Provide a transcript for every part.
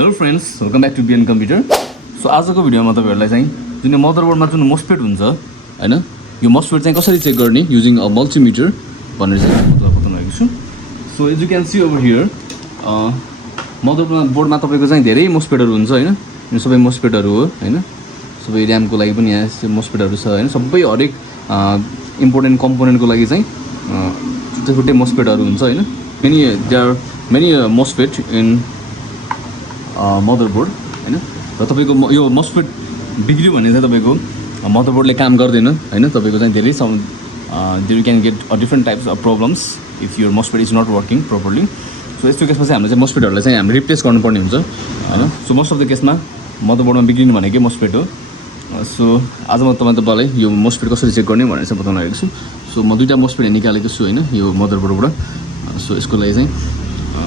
Hello friends, welcome back to Bien computer. So आजको भिडियोमा तपाईहरुलाई चाहिँ जुन मदरबोर्डमा जुन मस्फेट हुन्छ हैन, यो मस्फेट चाहिँ कसरी चेक गर्ने युजिङ अ मल्टिमिटर भनेर चाहिँ म बताउन लागेको छु। So as you can see over here मदरबोर्डमा तपाईको चाहिँ धेरै मस्फेटहरु हुन्छ हैन। यो सबै मस्फेटहरु हो हैन। सबै र्यामको लागि पनि यहाँ मस्फेटहरु छ हैन। सबै हरेक इम्पोर्टेन्ट कम्पोनेन्टको लागि चाहिँ छुट्टै छुट्टै मस्फेटहरु हुन्छ हैन। There are many MOSFET in motherboard हैन। र तपाईको यो मस्फेट बिग्रियो भने चाहिँ तपाईको मदरबोर्डले काम गर्दैन हैन। तपाईको चाहिँ धेरै there you can get different types of problems if your MOSFET is not working properly. So यस्तो केसमा चाहिँ हामीले चाहिँ मस्फेटहरुलाई चाहिँ हामीले रिप्लेस गर्नुपर्ने हुन्छ हैन। सो मोस्ट अफ द केसमा मदरबोर्डमा बिग्रिनु भनेकै मस्फेट हो। सो आज म तपाईलाई यो मस्फेट कसरी चेक गर्ने भनेर चाहिँ बताउन लागेको छु। सो म दुईटा मस्फेट निकालेको छु हैन यो मदरबोर्डबाट। सो यसको लागि चाहिँ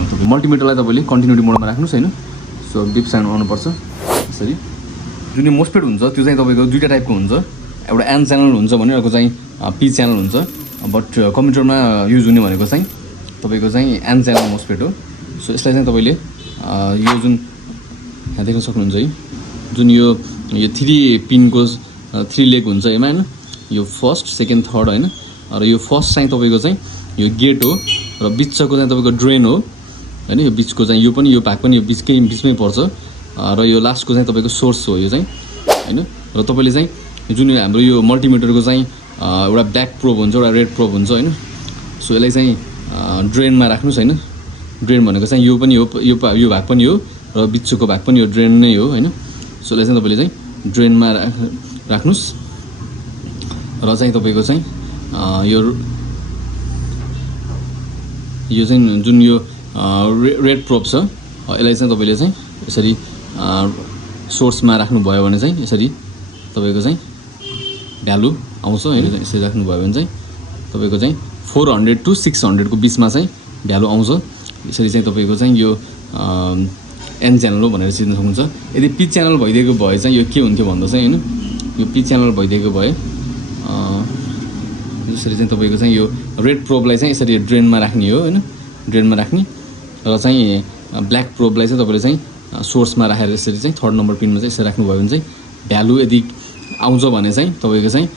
तपाईँ मल्टिमिटरलाई तपाईले कन्टिन्युटी मोडमा राख्नुस् हैन। सो बिप साउन्ड आउनुपर्छ यसरी। जुन यो मस्फेट हुन्छ त्यो चाहिँ तपाईको दुईटा टाइपको हुन्छ, एउटा एन च्यानल हुन्छ भने अर्को चाहिँ पी च्यानल हुन्छ। बट कम्प्युटरमा युज हुने भनेको चाहिँ तपाईको चाहिँ एन च्यानल मस्फेट हो। सो यसलाई चाहिँ तपाईले यो जुन यहाँ देख्न सक्नुहुन्छ है, जुन यो 3 पिनको 3 लेग हुन्छ यसमा हैन। यो फर्स्ट सेकेन्ड थर्ड हैन। र यो फर्स्ट चाहिँ तपाईको चाहिँ यो गेट हो र बिचको चाहिँ तपाईको ड्रेन हो हैन। यो बिचको चाहिँ यो पनि यो भाग पनि यो बिचमै पर्छ। र यो लास्टको चाहिँ तपाईको सोर्स हो यो चाहिँ हैन। र तपाईले चाहिँ जुन हाम्रो यो मल्टिमिटरको चाहिँ एउटा ब्ल्याक प्रोब हुन्छ, एउटा रेड प्रोब हुन्छ हैन। सो यसलाई चाहिँ ड्रेनमा राख्नुस् हैन। ड्रेन भनेको चाहिँ यो पनि हो, यो भाग पनि हो र बिचको भाग पनि यो ड्रेन नै हो हैन। सो यसलाई चाहिँ तपाईले चाहिँ ड्रेनमा राख्नुस्। र चाहिँ तपाईको चाहिँ यो चाहिँ जुन यो रेड प्रोब छ यसलाई चाहिँ तपाईले चाहिँ यसरी सोर्समा राख्नुभयो भने चाहिँ यसरी तपाईको चाहिँ भ्यालु आउँछ हैन। यसरी राख्नुभयो भने चाहिँ तपाईको चाहिँ 400 to 600 को बिचमा चाहिँ भ्यालु आउँछ। यसरी चाहिँ तपाईको चाहिँ यो एन च्यानल हो भनेर चिन्न सक्नुहुन्छ। यदि पी च्यानल भइदिएको भए चाहिँ यो के हुन्थ्यो भन्दा चाहिँ हैन, यो पी च्यानल भइदिएको भए यसरी चाहिँ तपाईको चाहिँ यो रेड प्रोबलाई चाहिँ यसरी ड्रेनमा राख्ने हो हैन। ड्रेनमा राख्ने र चाहिँ ब्ल्याक प्रोबलाई चाहिँ तपाईले चाहिँ सोर्समा राखेर यसरी चाहिँ थर्ड नम्बर पिनमा चाहिँ यसरी राख्नुभयो भने चाहिँ भ्यालु यदि आउँछ भने चाहिँ तपाईको चाहिँ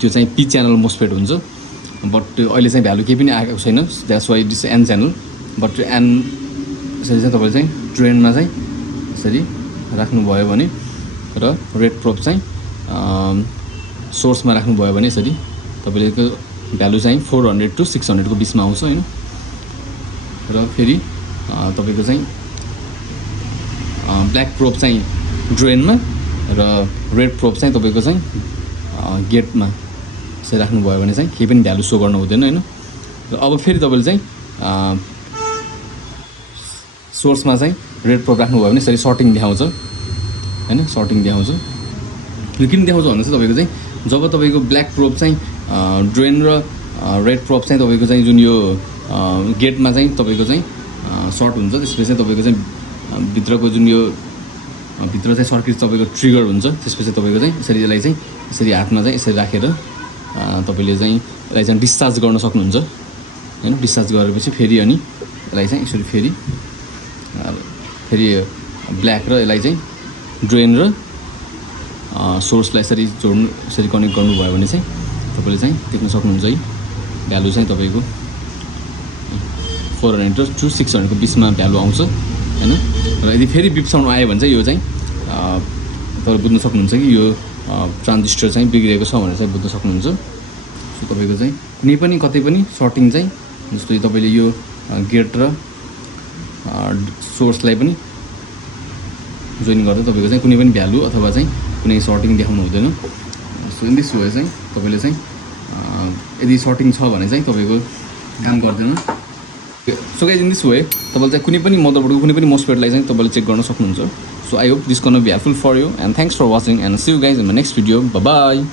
त्यो चाहिँ पी च्यानल मस्फेट हुन्छ। बट अहिले चाहिँ भ्यालु केही पनि आएको छैन, that's why this an channel. But and यसरी चाहिँ तपाईले चाहिँ ड्रेनमा चाहिँ यसरी राख्नुभयो भने र रेड प्रोब चाहिँ सोर्समा राख्नुभयो भने यसरी तपाईको भ्यालु चाहिँ 400 to 600 को बिचमा आउँछ हैन। र फेरि तपाईको चाहिँ ब्ल्याक प्रोब चाहिँ ड्रेनमा र रेड प्रोब चाहिँ तपाईको चाहिँ गेटमा यसरी राख्नुभयो भने चाहिँ केही पनि भ्यालु सो गर्नु हुँदैन हैन। र अब फेरि तपाईले चाहिँ सोर्समा चाहिँ रेड प्रोब राख्नुभयो भने यसरी सर्टिङ देखाउँछ हैन। सर्टिङ देखाउँछ। यो किन देखाउँछ भन्दा चाहिँ तपाईको चाहिँ जब तपाईको ब्ल्याक प्रोब चाहिँ ड्रेन र रेड प्रोब चाहिँ तपाईको चाहिँ जुन यो गेटमा चाहिँ तपाईको चाहिँ सर्ट हुन्छ, त्यसपछि चाहिँ तपाईको चाहिँ भित्रको जुन यो भित्र चाहिँ सर्किट तपाईको ट्रिगर हुन्छ। त्यसपछि तपाईको चाहिँ यसरी यसलाई चाहिँ यसरी हातमा चाहिँ यसरी राखेर तपाईले चाहिँ यसलाई चाहिँ डिस्चार्ज गर्न सक्नुहुन्छ हैन। डिस्चार्ज गरेपछि फेरि अनि यसलाई चाहिँ यसरी फेरि ब्ल्याक र यसलाई चाहिँ ड्रेन र सोर्सलाई यसरी जोड्नु, यसरी कनेक्ट गर्नुभयो भने चाहिँ तपाईले चाहिँ देख्न सक्नुहुन्छ है भ्यालु चाहिँ तपाईको 400 to 600 को बिचमा भ्यालु आउँछ हैन। र यदि फेरि बिप साउन्ड आयो भने चाहिँ यो चाहिँ तपाईले बुझ्न सक्नुहुन्छ कि यो ट्रान्जिस्टर चाहिँ बिग्रेको छ भनेर चाहिँ बुझ्न सक्नुहुन्छ। सो तपाईको चाहिँ कुनै पनि कतै पनि सर्टिङ चाहिँ जस्तो तपाईले यो गेट र सोर्सलाई पनि जोइन गर्दा तपाईको चाहिँ कुनै पनि भ्यालु अथवा चाहिँ कुनै सर्टिङ देखाउनु हुँदैन। सो इन दिस वे चाहिँ तपाईले चाहिँ यदि सर्टिङ छ भने चाहिँ तपाईको काम गर्दैन। So guys in this way तपाईले चाहिँ कुनै पनि मदरबोर्डको कुनै पनि मस्फेटलाई चाहिँ तपाईले चेक गर्न सक्नुहुन्छ। So I hope this can be helpful for you and thanks for watching and see you guys in my next video. Bye by.